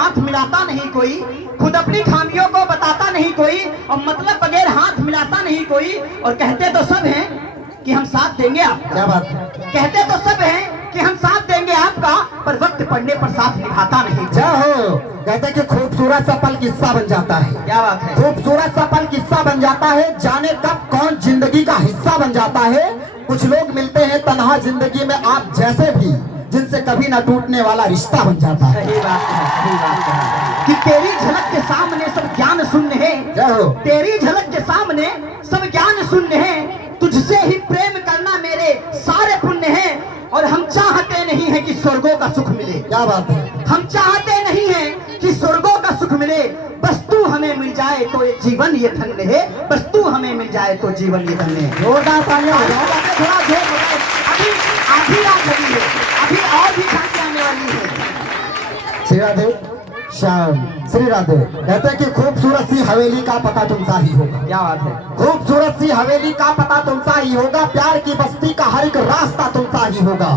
हाथ मिलाता नहीं कोई, खुद अपनी खामियों को बताता नहीं कोई, और मतलब बगैर हाथ मिलाता नहीं कोई। और कहते तो सब हैं कि हम साथ देंगे आपका। क्या बात? कहते तो सब हैं कि हम साथ देंगे आपका, पर वक्त पड़ने पर साथ निभाता नहीं। क्या हो? कहते कि खूबसूरत सा पल किस्सा बन जाता है। क्या बात है? खूबसूरत सा पल किस्सा बन जाता है, जाने कब कौन जिंदगी का हिस्सा बन जाता है। कुछ लोग मिलते हैं तन्हा जिंदगी में, आप जैसे भी, जिनसे कभी ना टूटने वाला रिश्ता बन जाता है। सही बात है, सही बात है कि तेरी झलक के सामने सब ज्ञान शून्य है। क्या हो? तेरी झलक के सामने सब ज्ञान शून्य है। तुझसे ही प्रेम करना मेरे सारे पुण्य है। और हम चाहते नहीं है कि स्वर्गों का सुख मिले। क्या बात है? हम चाहते नहीं है कि स्वर्गों का सुख मिले, बस तू हमें मिल जाए तो ये जीवन ये धन्य है। बस तू हमें मिल जाए तो जीवन ये धन्य है। जोरदार तालियां हो जाओ। थोड़ा जोर हो जाए। अभी आधी रात लगी है, अभी और भी शांति आने वाली है। श्री राधे श्याम, श्री राधे। कहते हैं कि खूबसूरत सी हवेली का पता तुमसा ही होगा। क्या बात है? खूबसूरत सी हवेली का पता तुमसा ही होगा, प्यार की बस्ती का हर एक रास्ता तुमसा ही होगा।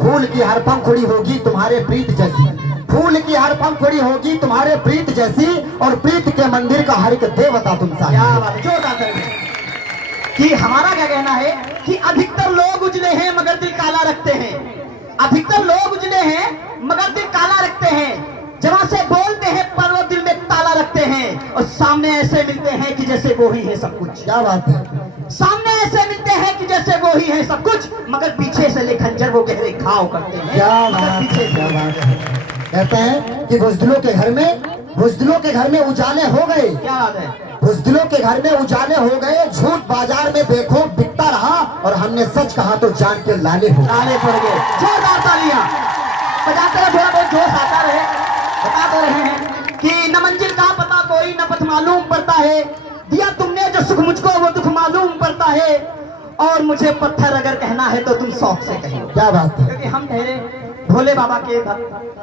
फूल की हर पंखुड़ी होगी तुम्हारे प्रीत जैसी, फूल की हर पंखुड़ी होगी तुम्हारे प्रीत जैसी, और प्रीत के मंदिर का हर एक देवता तुमसा ही क्या होगा। बात है? जोरदार करेंगे कि हमारा क्या कहना है कि अधिकतर लोग उजले हैं मगर दिल काला रखते हैं। अधिकतर लोग उजले हैं मगर दिल काला रखते हैं। जहां से बोलते हैं पर वो दिल में ताला रखते हैं, और सामने ऐसे मिलते हैं कि जैसे वो ही है सब कुछ। क्या बात है? सामने ऐसे मिलते हैं कि जैसे वो ही है सब कुछ, मगर पीछे से ले खंजर वो गहरे घाव करते हैं। क्या मगर बात पीछे है? से क्या बात है? कहते हैं कि बुज़दिलों के घर में उजाले हो गए। क्या बात है? बुज़दिलों के घर में उजाले हो गए, झूठ बाजार में बेखौफ बिकता रहा, और हमने सच कहा तो जान के लाले हो गए। ताले पड़ गए। जोरदार तालियां बजाते रहे, थोड़ा बहुत जोश आता रहे। बता तो रहे हैं कि न मंजिल का पता कोई न पथ मालूम पड़ता है, दिया तुमने जो सुख मुझको वो दुख मालूम पड़ता है, और मुझे पत्थर अगर कहना है तो तुम शौक से कहो। क्या बात है? क्योंकि हम ठहरे भोले बाबा के भक्त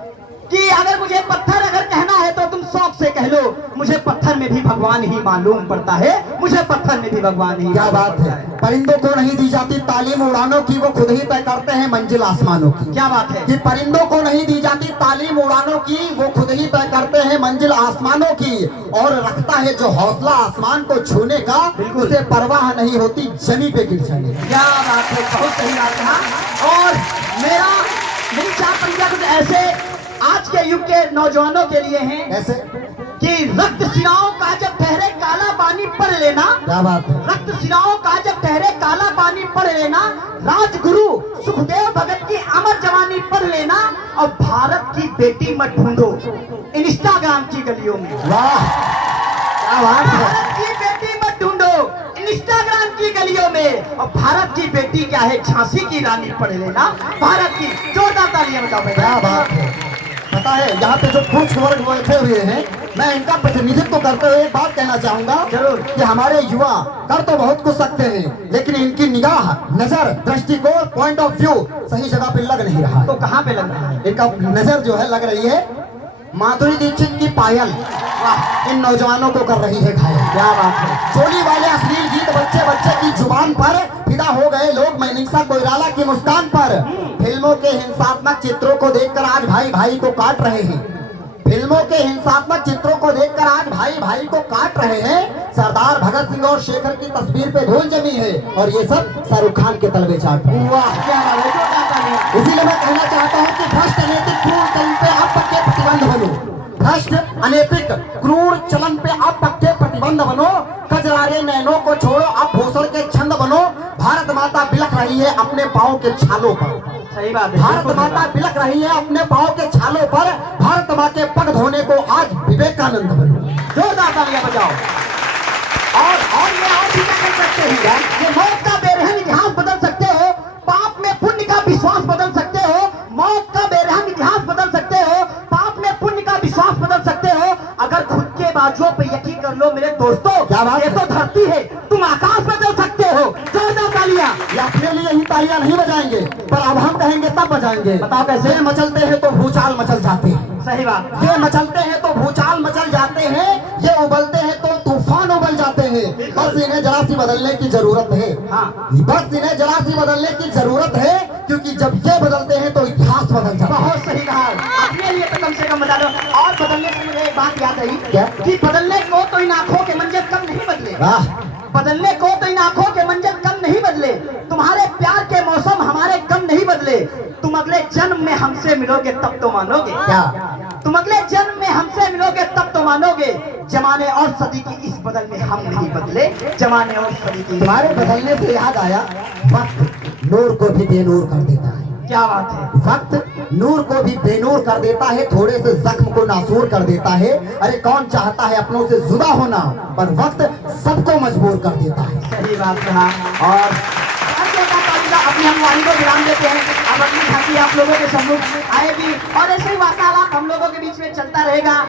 कि अगर मुझे पत्थर अगर कहना है तो तुम शौक से कह लो, मुझे पत्थर में भी भगवान ही मालूम पड़ता है, मुझे पत्थर में भी भगवान ही। क्या बात है? परिंदों को नहीं दी जाती तालीम उड़ानों की, वो खुद ही तय करते हैं मंजिल आसमानों की। क्या बात है? कि परिंदों को नहीं दी जाती तालीम उड़ानों की, वो खुद ही तय करते हैं मंजिल आसमानों की, और रखता है जो हौसला आसमान को छूने का, उसे परवाह नहीं होती जमी पे गिर जाने की। क्या बात है? बहुत सही बात कहा। और मेरी चार पंक्तियां कुछ ऐसे आज के युग के नौजवानों के लिए हैं ऐसे कि रक्त सिराओं का जब ठहरे काला पानी पढ़ लेना। क्या बात है? रक्त सिराओं का जब ठहरे काला पानी पढ़ लेना, राजगुरु सुखदेव भगत की अमर जवानी पढ़ लेना, और भारत की बेटी मत ढूंढो इंस्टाग्राम की गलियों में। वाह, क्या बात है? भारत की बेटी मत ढूंढो इंस्टाग्राम की गलियों में, और भारत की बेटी क्या है झांसी की रानी पढ़ लेना। भारत की जोरदार तालियां बजाओ क्या भैया। बात है? पता है यहाँ पे जो कुछ वर्ग बैठे हुए हैं, मैं इनका प्रतिनिधित्व करते हुए एक बात कहना चाहूंगा जरूर। कि हमारे युवा कर तो बहुत कुछ सकते हैं, लेकिन इनकी निगाह, नजर, दृष्टिकोण, पॉइंट ऑफ व्यू सही जगह पे लग नहीं रहा है। तो कहाँ पे लग रहा है? इनका नजर जो है लग रही है माधुरी दीक्षित की पायल, इन नौजवानों को कर रही है घायल। क्या बात है? चोली वाले अश्लील गीत बच्चे बच्चे की जुबान पर, फिदा हो गए लोग मनीषा कोइराला की मुस्कान पर। फिल्मों के हिंसात्मक चित्रों को देखकर आज भाई भाई को काट रहे हैं। फिल्मों के हिंसात्मक चित्रों को देखकर आज भाई भाई को काट रहे हैं। सरदार भगत सिंह और शेखर की तस्वीर पे धूल जमी है, और ये सब शाहरुख खान के तलवे चाट रहे हैं। वाह, क्या बात है? जोरदार तालियां। इसीलिए मैं कहना चाहता हूँ कि भ्रष्ट अनैतिक क्रूर चलन पे आप पक्के प्रतिबंध बनो। भ्रष्ट अनैतिक क्रूर चलन पे आप पक्के प्रतिबंध बनो। कजरारे नैनों को छोड़ो, आप भूषण के छंद बनो। भारत माता बिलख रही है अपने पाँव के छालों पर। सही बात है। भारत माता बिलख रही है अपने पाँव के छालों पर। भारत माँ के पग धोने को आज विवेकानंद बनो। जोरदार तालियां बजाओ। और ये और भी क्या कर सकते हैं? ये मौत का बेरहम इतिहास बदल सकते हो, पाप में पुण्य का विश्वास बदल सकते हो। मौत का बेरहम इतिहास बदल सकते हो, पाप में पुण्य का विश्वास बदल सकते हो। अगर खुद के बाजुओं पे यकीन कर लो मेरे दोस्तों, क्या बात ये है? तो धरती है, तुम आकाश में चल सकते हो। जोरदार तालियां। ये अपने लिए ही तालियां नहीं बजाएंगे, पर अब हम कहेंगे तब बजाएंगे। बताओ कैसे? ये मचलते हैं तो भूचाल मचल जाते हैं। सही बात। ये मचलते हैं तो भूचाल मचल जाते हैं, ये उबलते हैं तो तूफान उबल जाते हैं। बस इन्हें जरा सी बदलने की जरूरत है। हाँ। बस इन्हें जरा सी बदलने की जरूरत है, क्योंकि जब ये बदलते हैं तो इतिहास बदल जाता है। बहुत सही कहा। अपने लिए तो कम से कम बता दो। और बदलने से मुझे एक बात याद आई। क्या? कि बदलने को तो इन आंखों के मंजर कम नहीं बदले। वाह, बदलने को तो इन आंखों के मंजर कम नहीं बदले। तुम्हारे प्यार के मौसम हमारे कम नहीं बदले। तुम अगले जन्म में हमसे मिलोगे तब तो मानोगे। क्या? तुम अगले जन्म में हमसे मिलोगे तब तो मानोगे। जमाने और सदी की इस बदल में हम नहीं बदले। जमाने और सदी की। तुम्हारे बदलने से याद आया, वक्त नूर को भी बेनूर कर देता है। क्या बात है। वक्त नूर को भी बेनूर कर देता है, थोड़े से जख्म को नासूर कर देता है। अरे कौन चाहता है अपनों से जुदा होना, पर वक्त सबको मजबूर कर देता है। सही बात कहा। और अपनी हम वाणी को विराम देते हैं। अब अगली झांकी आप लोगों के सम्मुख आएगी और ऐसे ही वार्तालाप हम लोगों के बीच में चलता रहेगा।